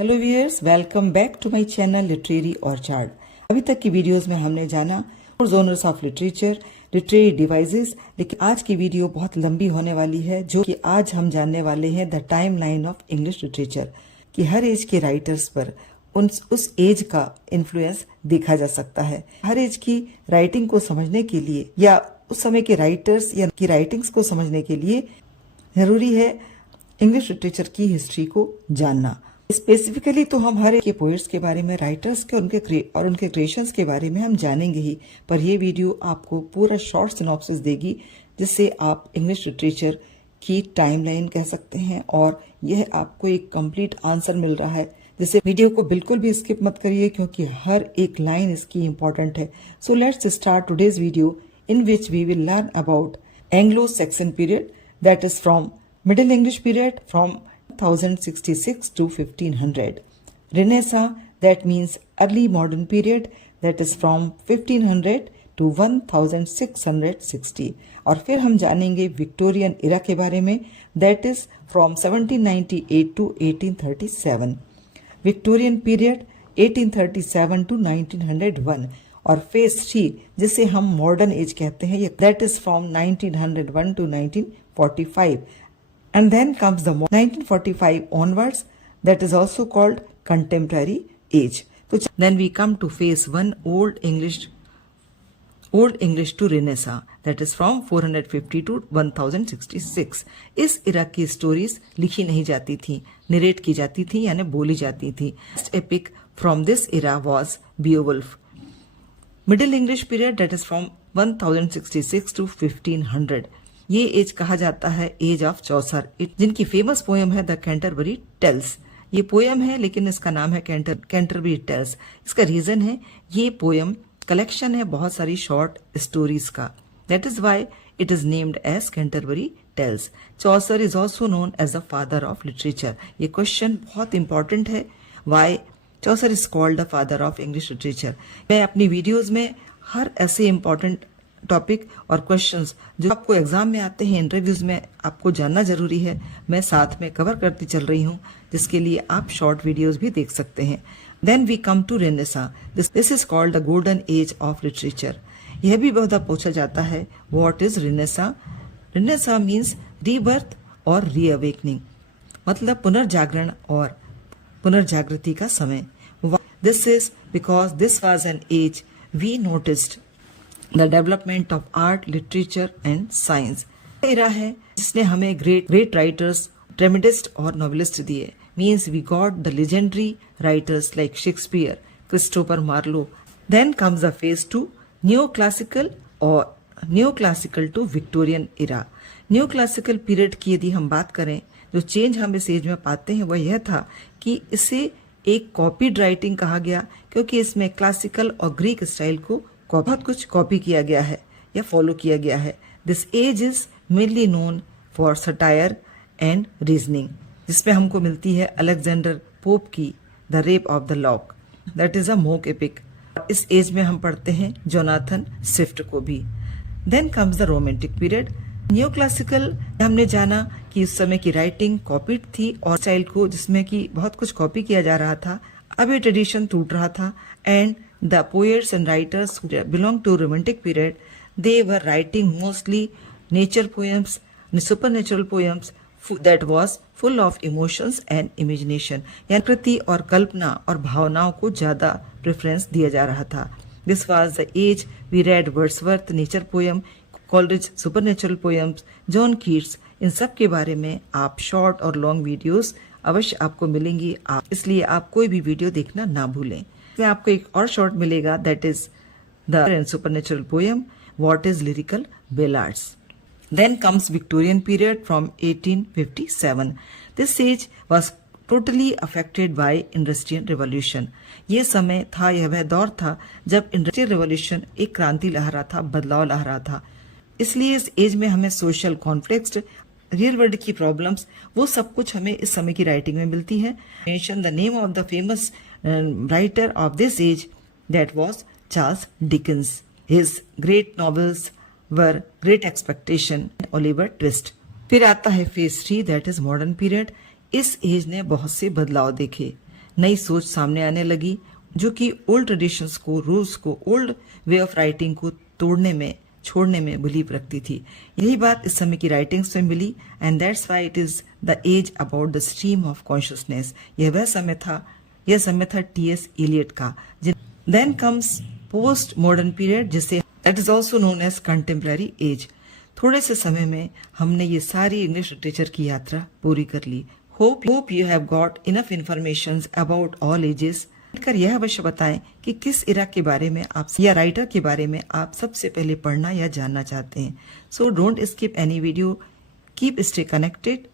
Hello viewers, welcome back to my channel literary orchard. अभी तक की वीडियोस में हमने जाना genres of literature, literary devices, लेकिन आज की वीडियो बहुत लंबी होने वाली है, जो कि आज हम जानने वाले हैं the time line of English literature, कि हर एज के राइटर्स पर उस एज का इन्फ्लुएंस देखा जा सकता है। हर एज की राइटिंग को समझने के लिए या उस समय के राइटर्स या की राइटिंग्स को समझने के लिए जरूरी है इंग्लिश लिटरेचर की हिस्ट्री को जानना। स्पेसिफिकली तो हम हर एक के पोएट्स के बारे में, राइटर्स के उनके क्रिएशंस के बारे में हम जानेंगे ही, पर यह वीडियो आपको पूरा शॉर्ट सिनॉप्सिस देगी, जिससे आप इंग्लिश लिटरेचर की टाइमलाइन कह सकते हैं और यह आपको एक कंप्लीट आंसर मिल रहा है। जिससे वीडियो को बिल्कुल भी स्किप मत करिए, क्योंकि हर एक लाइन इसकी इंपॉर्टेंट है। So let's start today's video in which we will learn about Anglo-Saxon period, that is from Middle English period from 1066 to 1500. Renaissance, that means early modern period, that is from 1500 to 1660. और फिर हम जानेंगे Victorian era के बारे में, that is from 1798 to 1837. Victorian period 1837 to 1901. और phase 3 जिसे हम मॉडर्न एज कहते हैं, that is from 1901 to 1945, and then comes the 1945 onwards, that is also called contemporary age. तो then we come to phase 1 old English to renaissance, that is from 450 to 1066। इस इरा की stories लिखी नहीं जाती थी, narrate की जाती थी यानी बोली जाती थी। Epic from this era was Beowulf. Middle English period, that is from 1066 to 1500। ये एज कहा जाता है एज ऑफ चौसर, जिनकी फेमस पोयम है द कैंटरबरी टेल्स। ये पोयम है लेकिन इसका नाम है कैंटरबरी टेल्स। इसका रीजन है ये पोयम कलेक्शन है बहुत सारी शॉर्ट स्टोरीज का, that is why it is named as Canterbury Tales. Chaucer is also known as the father of literature. ये क्वेश्चन बहुत इंपॉर्टेंट है, why Chaucer is called the father of English literature. मैं अपनी videos में हर ऐसे important topic और questions जो आपको एग्जाम में आते हैं, इंटरव्यूज में आपको जानना जरूरी है, मैं साथ में कवर करती चल रही हूँ, जिसके लिए आप शॉर्ट वीडियोस भी देख सकते हैं। Then we come to Renaissance, this is called the golden age of literature. यह भी बहुत पूछा जाता है, what is Renaissance? Renaissance means rebirth और रीअवेकनिंग, मतलब पुनर्जागरण और पुनर्जागृति का समय। This is because this was an age we noticed the development of art, literature and science. Era है जिसने हमें ग्रेट राइटर्स, ड्रामेटिस्ट और नॉवेलिस्ट दिए। Means we got the legendary writers like Shakespeare, Christopher Marlowe. Then comes the phase 2 new classical to Victorian era. New classical period की यदि हम बात करें, जो चेंज हम इस एज में पाते हैं वह यह था कि इसे एक कॉपीड राइटिंग कहा गया, क्योंकि इसमें क्लासिकल और ग्रीक स्टाइल को बहुत कुछ कॉपी किया गया है या फॉलो किया गया है। This age is mainly known for satire and reasoning, जिसमें हमको मिलती है अलेक्जेंडर पोप की the Rape of the Lock, that is a mock epic. इस एज में हम पढ़ते हैं जोनाथन स्विफ्ट को भी। Then comes the romantic period. New classical हमने जाना कि उस समय की राइटिंग कॉपीड थी और स्टाइल को जिसमें कि बहुत कुछ कॉपी किया जा रहा था, अब ये ट्रेडिशन टूट रहा था, and the poets and writers belong to romantic period, they were writing mostly nature poems, supernatural poems that was full of emotions and imagination. यानी प्रकृति और कल्पना और भावनाओं को ज्यादा प्रेफरेंस दिया जा रहा था। This was the age we read Wordsworth nature poem, Coleridge supernatural poems, John Keats. इन सब के बारे में आप शॉर्ट और लॉन्ग वीडियोस अवश्य आपको मिलेंगी, इसलिए आप कोई भी वीडियो देखना ना भूलें। आपको एक और शॉर्ट मिलेगा, that is the supernatural poem, what is lyrical ballads. Then comes Victorian period from 1857। This age was totally affected by industrial revolution. ये समय था, यह वह दौर था जब इंडस्ट्रियल रिवॉल्यूशन एक क्रांति ला रहा था, बदलाव ला रहा था। इसलिए इस एज में हमें सोशल कॉन्फ्लिक्ट्स, रियल वर्ल्ड की प्रॉब्लम्स, वो सब कुछ हमें इस समय की राइटिंग में मिलती है। Mention the name of the famous writer of this age, that was Charles Dickens. His great novels were Great Expectation, Oliver Twist. फिर आता है phase 3, that is modern period. इस एज ने बहुत से बदलाव देखे। नई सोच सामने आने लगी जो कि ओल्ड ट्रेडिशंस को, रूल्स को, ओल्ड वे ऑफ राइटिंग को छोड़ने में बिलीव रखती थी। यही बात इस समय की राइटिंग्स में मिली and that's why it is the age about the stream of consciousness. यह समय था टी.एस. इलियट का। Then comes post modern period, जिसे that is also known as contemporary age. थोड़े से समय में हमने ये सारी इंग्लिश लिटरेचर की यात्रा पूरी कर ली। Hope you have got enough information about all ages. कर यह अवश्य बताएं कि किस इरा के बारे में आप या राइटर के बारे में आप सबसे पहले पढ़ना या जानना चाहते हैं। So don't skip any video, keep stay connected